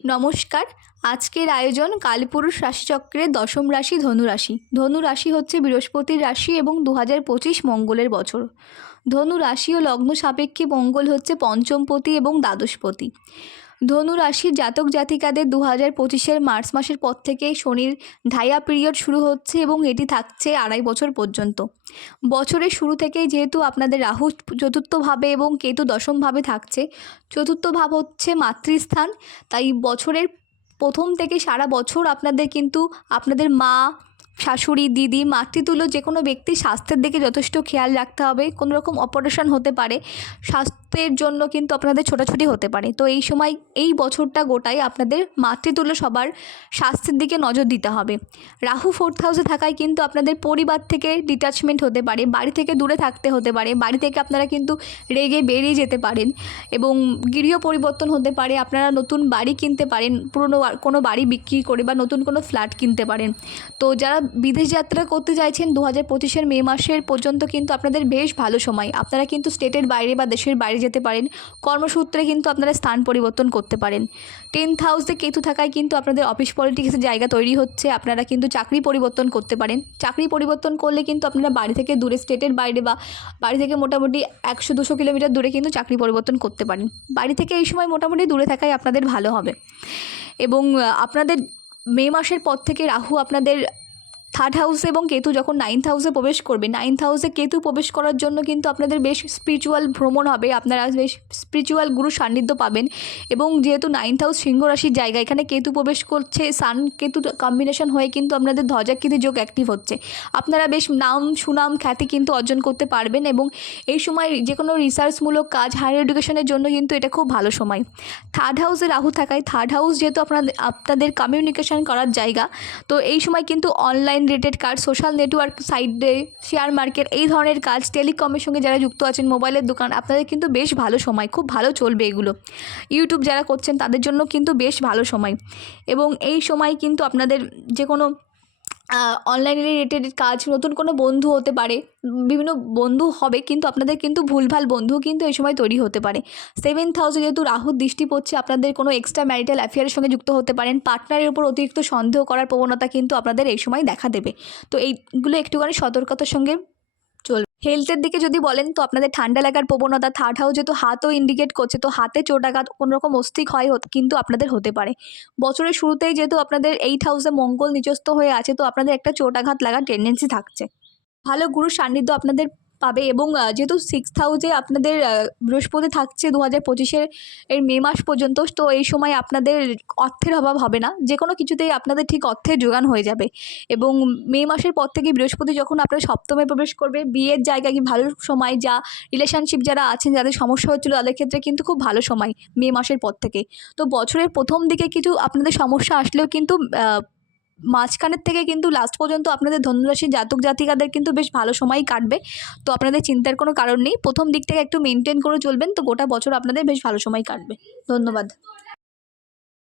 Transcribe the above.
নমস্কার। আজকের আয়োজন কালপুরুষ রাশিচক্রের দশম রাশি ধনু রাশি। ধনু রাশি হচ্ছে বৃহস্পতির রাশি এবং 2025 মঙ্গলের বছর। ধনু রাশি ও লগ্ন সাপেক্ষে মঙ্গল হচ্ছে পঞ্চমপতি এবং দ্বাদশপতি। ধনু রাশির জাতক জাতিকাদের 2025-এর মার্চ মাসের পর থেকে শনির ঢাইয়া পিরিয়ড শুরু হচ্ছে এবং এটি থাকছে 2.5 বছর পর্যন্ত। বছরের শুরু থেকেই যেহেতু আপনাদের রাহু চতুর্থভাবে এবং কেতু দশমভাবে থাকছে, চতুর্থ ভাব হচ্ছে মাতৃস্থান, তাই বছরের প্রথম থেকে সারা বছর আপনাদের কিন্তু আপনাদের মা, শাশুড়ি, দিদি, মাতৃতুল্য যে কোনো ব্যক্তির স্বাস্থ্যের দিকে যথেষ্ট খেয়াল রাখতে হবে। কোনো রকম অপারেশন হতে পারে, স্বাস্থ্যের জন্য কিন্তু আপনাদের ছোটাছুটি হতে পারে। তো এই সময় এই বছরটা গোটাই আপনাদের মাতৃতুল্য সবার স্বাস্থ্যের দিকে নজর দিতে হবে। রাহু 4th হাউসে থাকায় কিন্তু আপনাদের পরিবার থেকে ডিট্যাচমেন্ট হতে পারে, বাড়ি থেকে দূরে থাকতে হতে পারে, বাড়ি থেকে আপনারা কিন্তু রেগে বেরিয়ে যেতে পারেন এবং গৃহ পরিবর্তন হতে পারে। আপনারা নতুন বাড়ি কিনতে পারেন, পুরনো কোনো বাড়ি বিক্রি করে বা নতুন কোনো ফ্ল্যাট কিনতে পারেন। তো যারা বিদেশ যাত্রা করতে চাইছেন 2025-এর মে মাসের পর্যন্ত কিন্তু আপনাদের বেশ ভালো সময়। আপনারা কিন্তু স্টেটের বাইরে বা দেশের বাইরে যেতে পারেন, কর্মসূত্রে কিন্তু আপনারা স্থান পরিবর্তন করতে পারেন। 10th হাউসে কেতু থাকায় কিন্তু আপনাদের অফিস পলিটিক্সের জায়গা তৈরি হচ্ছে। আপনারা কিন্তু চাকরি পরিবর্তন করতে পারেন। চাকরি পরিবর্তন করলে কিন্তু আপনারা বাড়ি থেকে দূরে, স্টেটের বাইরে বা বাড়ি থেকে মোটামুটি 100-200 কিলোমিটার দূরে কিন্তু চাকরি পরিবর্তন করতে পারেন। বাড়ি থেকে এই সময় মোটামুটি দূরে থাকাই আপনাদের ভালো হবে। এবং আপনাদের মে মাসের পর থেকে রাহু আপনাদের 3rd হাউসে এবং কেতু যখন 9th হাউসে প্রবেশ করবে, 9th হাউসে কেতু প্রবেশ করার জন্য কিন্তু আপনাদের বেশ স্পিরিচুয়াল ভ্রমণ হবে, আপনারা বেশ স্পিরিচুয়াল গুরু সান্নিধ্য পাবেন। এবং যেহেতু 9th হাউস সিংহ রাশির জায়গা, এখানে কেতু প্রবেশ করছে, সান কেতু কম্বিনেশন হয়ে কিন্তু আপনাদের ধ্বজাকৃতি যোগ অ্যাক্টিভ হচ্ছে। আপনারা বেশ নাম সুনাম খ্যাতি কিন্তু অর্জন করতে পারবেন এবং এই সময় যে কোনো রিসার্চমূলক কাজ, হায়ার এডুকেশনের জন্য কিন্তু এটা খুব ভালো সময়। 3rd হাউসে রাহু থাকায় 3rd হাউস যেহেতু আপনাদের কমিউনিকেশন করার জায়গা, তো এই সময় কিন্তু অনলাইন রিলেটেড কাজ, সোশ্যাল নেটওয়ার্ক সাইটে, শেয়ার মার্কেট, এই ধরনের কাজ, টেলিকমের সঙ্গে যারা যুক্ত আছেন, মোবাইলের দোকান, আপনাদের কিন্তু বেশ ভালো সময়, খুব ভালো চলবে এগুলো। ইউটিউব যারা করছেন তাদের জন্য কিন্তু বেশ ভালো সময়। এবং এই সময় কিন্তু আপনাদের যে কোনো অনলাইন রিলেটেড কাজ, নতুন কোনো বন্ধু হতে পারে, বিভিন্ন বন্ধু হবে, কিন্তু আপনাদের কিন্তু ভুলভাল বন্ধু কিন্তু এই সময় তৈরি হতে পারে। 7th হাউসে যেহেতু রাহুর দৃষ্টি পড়ছে, আপনাদের কোনো এক্সট্রা ম্যারিটাল অ্যাফেয়ারের সঙ্গে যুক্ত হতে পারেন। পার্টনারের উপর অতিরিক্ত সন্দেহ করার প্রবণতা কিন্তু আপনাদের এই সময় দেখা দেবে। তো এইগুলো একটুখানি সতর্কতার সঙ্গে চলবে। হেলথের দিকে যদি বলেন তো আপনাদের ঠান্ডা লাগার প্রবণতা, 3rd হাউস যেহেতু হাতও ইন্ডিকেট করছে, তো হাতে চোটাঘাত, কোনোরকম অস্থি ক্ষয় কিন্তু আপনাদের হতে পারে। বছরের শুরুতেই যেহেতু আপনাদের 8th হাউসে মঙ্গল নিচস্থ হয়ে আছে, তো আপনাদের একটা চোটাঘাত লাগার টেন্ডেন্সি থাকছে। ভালো গুরুর সান্নিধ্য আপনাদের পাবে এবং যেহেতু 6th হাউসে আপনাদের বৃহস্পতি থাকছে 2025-এর মে মাস পর্যন্ত, তো এই সময় আপনাদের অর্থের অভাব হবে না, যে কোনো কিছুতেই আপনাদের ঠিক অর্থের যোগান হয়ে যাবে। এবং মে মাসের পর থেকে বৃহস্পতি যখন আপনার সপ্তমে প্রবেশ করবে, বিয়ের জায়গায় কি ভালো সময়, যা রিলেশনশিপ যারা আছেন, যাদের সমস্যা হচ্ছিলো, তাদের ক্ষেত্রে কিন্তু খুব ভালো সময় মে মাসের পর থেকে। তো বছরের প্রথম দিকে কিছু আপনাদের সমস্যা আসলেও কিন্তু মাঝখানের থেকে কিন্তু লাস্ট পর্যন্ত আপনাদের ধনুরাশির জাতক জাতিকাদের কিন্তু বেশ ভালো সময়ই কাটবে। তো আপনাদের চিন্তার কোনো কারণ নেই, প্রথম দিক থেকে একটু মেনটেন করে চলবেন, তো গোটা বছর আপনাদের বেশ ভালো সময় কাটবে। ধন্যবাদ।